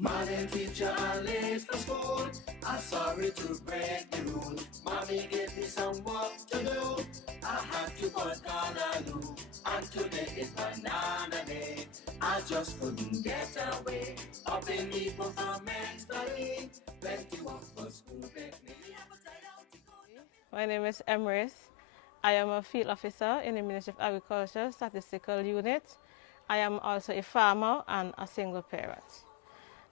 Morning teacher, I'm late for school. I'm sorry to break the rule. Mommy gave me some work to do. I had to put callaloo. And today is banana day. I just couldn't get away. Up in the performance valley. Plenty work for school, make me. My name is Emries. I am a field officer in the Ministry of Agriculture Statistical Unit. I am also a farmer and a single parent.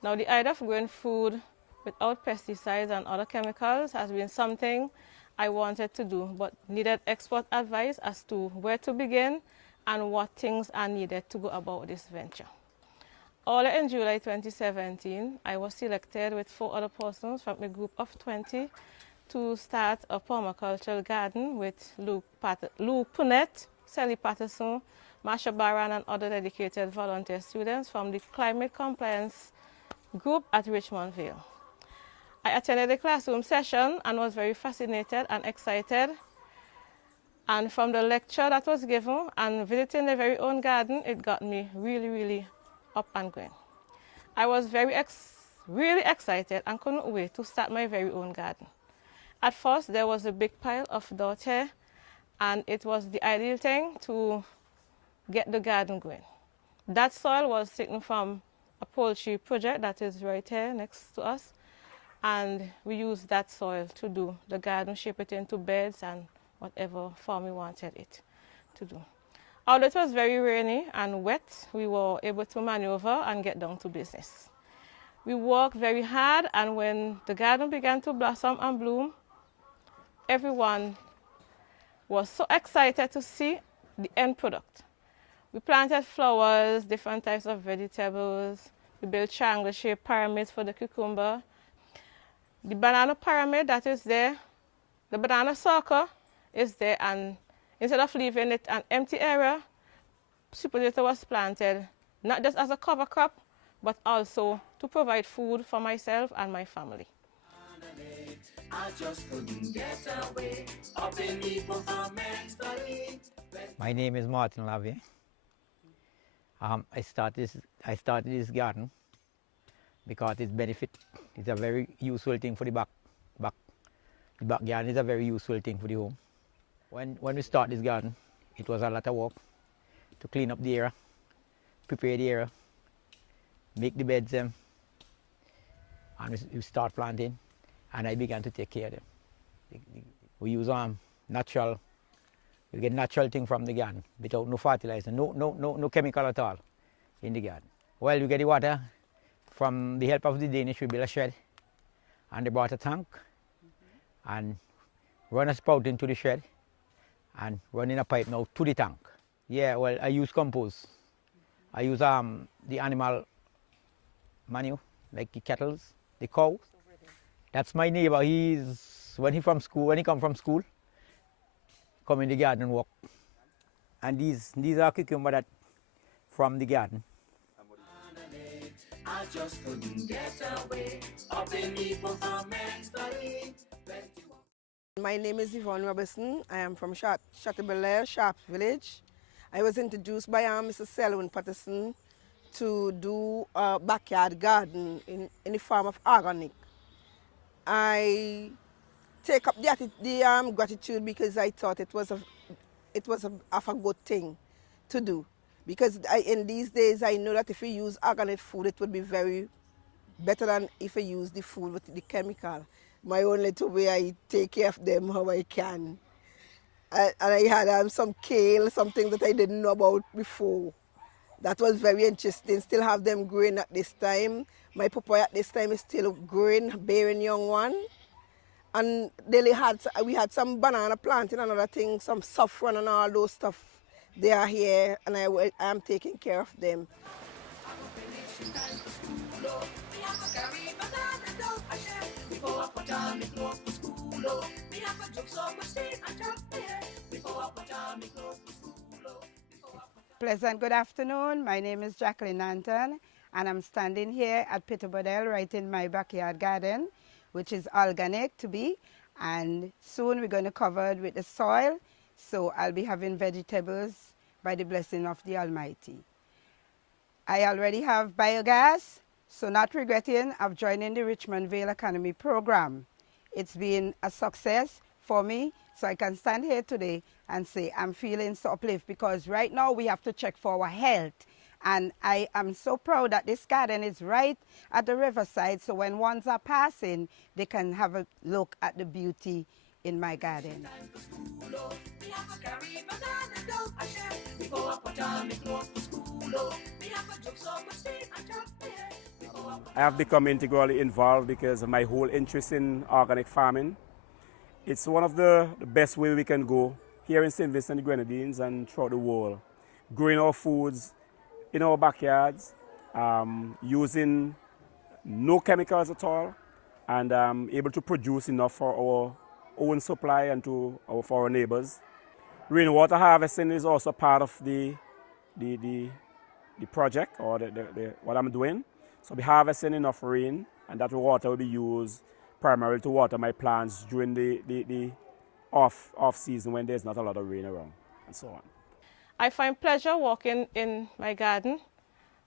Now, the idea of growing food without pesticides and other chemicals has been something I wanted to do, but needed expert advice as to where to begin and what things are needed to go about this venture. Early in July 2017, I was selected with 4 other persons from a group of 20 to start a permacultural garden with Lou Punnett, Sally Patterson, Marsha Barron, and other dedicated volunteer students from the Climate Compliance group at Richmond, Vale. I attended the classroom session and was very fascinated and excited. And from the lecture that was given and visiting the very own garden, it got me really up and going. I was really excited and couldn't wait to start my very own garden. At first, there was a big pile of dirt here, and it was the ideal thing to get the garden going. That soil was taken from a poultry project that is right here next to us, and we used that soil to do the garden, shape it into beds and whatever form we wanted it to do. Although it was very rainy and wet, we were able to maneuver and get down to business. We worked very hard, and when the garden began to blossom and bloom, everyone was so excited to see the end product. We planted flowers, different types of vegetables. We built triangle-shaped pyramids for the cucumber. The banana pyramid that is there, the banana circle is there, and instead of leaving it an empty area, sweet potato was planted, not just as a cover crop, but also to provide food for myself and my family. I just couldn't get away. Up in the performance valley. My name is Martin Lavie. I started this garden because its benefit is a very useful thing for the back. The back garden is a very useful thing for the home. When we start this garden, it was a lot of work to clean up the area, prepare the area, make the beds, and we start planting. And I began to take care of them. We use natural, we get natural thing from the garden without no fertilizer, no chemical at all in the garden. Well, we get the water from the help of the Danish. We built a shed, and they brought a tank and run a spout into the shed and running a pipe now to the tank. Yeah, well, I use compost. I use the animal manure, like the cattle, the cows. That's my neighbor. When he come from school, come in the garden and walk. And these are cucumber that from the garden. I just couldn't get away. Up in the performance valley. My name is Devon Robertson. I am from Chateaubelair, Sharps Village. I was introduced by Mr. Selwyn Patterson to do a backyard garden in the form of organic. I take up the gratitude because I thought it was a good thing to do. Because in these days, I know that if you use organic food, it would be very better than if you use the food with the chemical. My own little way, I take care of them how I can. And I had some kale, something that I didn't know about before. That was very interesting. Still have them growing at this time. My papaya at this time is still growing, bearing young one. And we had some banana planting and other things, some saffron and all those stuff. They are here, and I am taking care of them. Pleasant good afternoon. My name is Jacqueline Anton, and I'm standing here at Chateaubelair right in my backyard garden, which is organic to be, and soon we're going to cover it with the soil, so I'll be having vegetables by the blessing of the Almighty. I already have biogas, So not regretting, I've joined in the Richmond Vale Academy program. It's been a success for me, so I can stand here today and say I'm feeling so uplifted, because right now we have to check for our health. And I am so proud that this garden is right at the riverside, so when ones are passing, they can have a look at the beauty in my garden. I have become integrally involved because of my whole interest in organic farming. It's one of the best ways we can go here in St. Vincent and the Grenadines and throughout the world. Growing our foods in our backyards, using no chemicals at all, and able to produce enough for our own supply and for our neighbors. Rainwater harvesting is also part of the project, or what I'm doing. So we're harvesting enough rain, and that water will be used primarily to water my plants during the off season when there's not a lot of rain around, and so on. I find pleasure walking in my garden,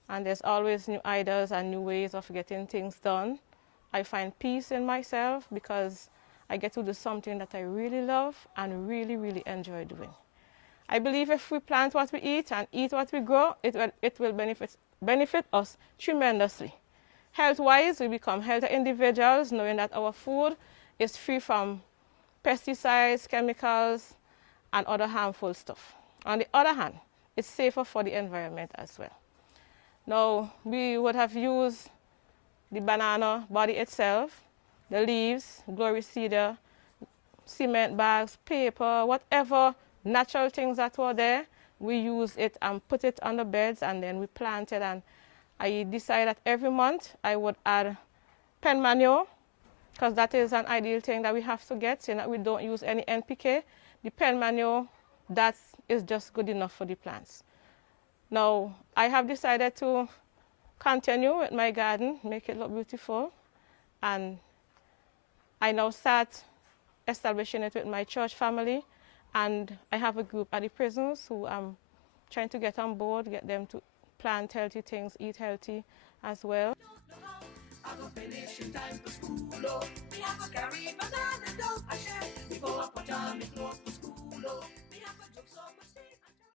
and there's always new ideas and new ways of getting things done. I find peace in myself because I get to do something that I really love and really, really enjoy doing. I believe if we plant what we eat and eat what we grow, it will benefit us tremendously. Health-wise, we become healthy individuals, knowing that our food is free from pesticides, chemicals, and other harmful stuff. On the other hand, it's safer for the environment as well. Now, we would have used the banana body itself, the leaves, glory cedar, cement bags, paper, whatever natural things that were there, we use it and put it on the beds, and then we planted. And I decided that every month I would add pen manure, because that is an ideal thing that we have to get, so that we don't use any NPK. The pen manure, that is just good enough for the plants. Now, I have decided to continue with my garden, make it look beautiful, and I now start establishing it with my church family, and I have a group at the prisons who I'm trying to get on board, get them to plant healthy things, eat healthy as well. I go finish in time for school, oh. Me have a carry banana down a shed. We go up on me clothes for school, oh.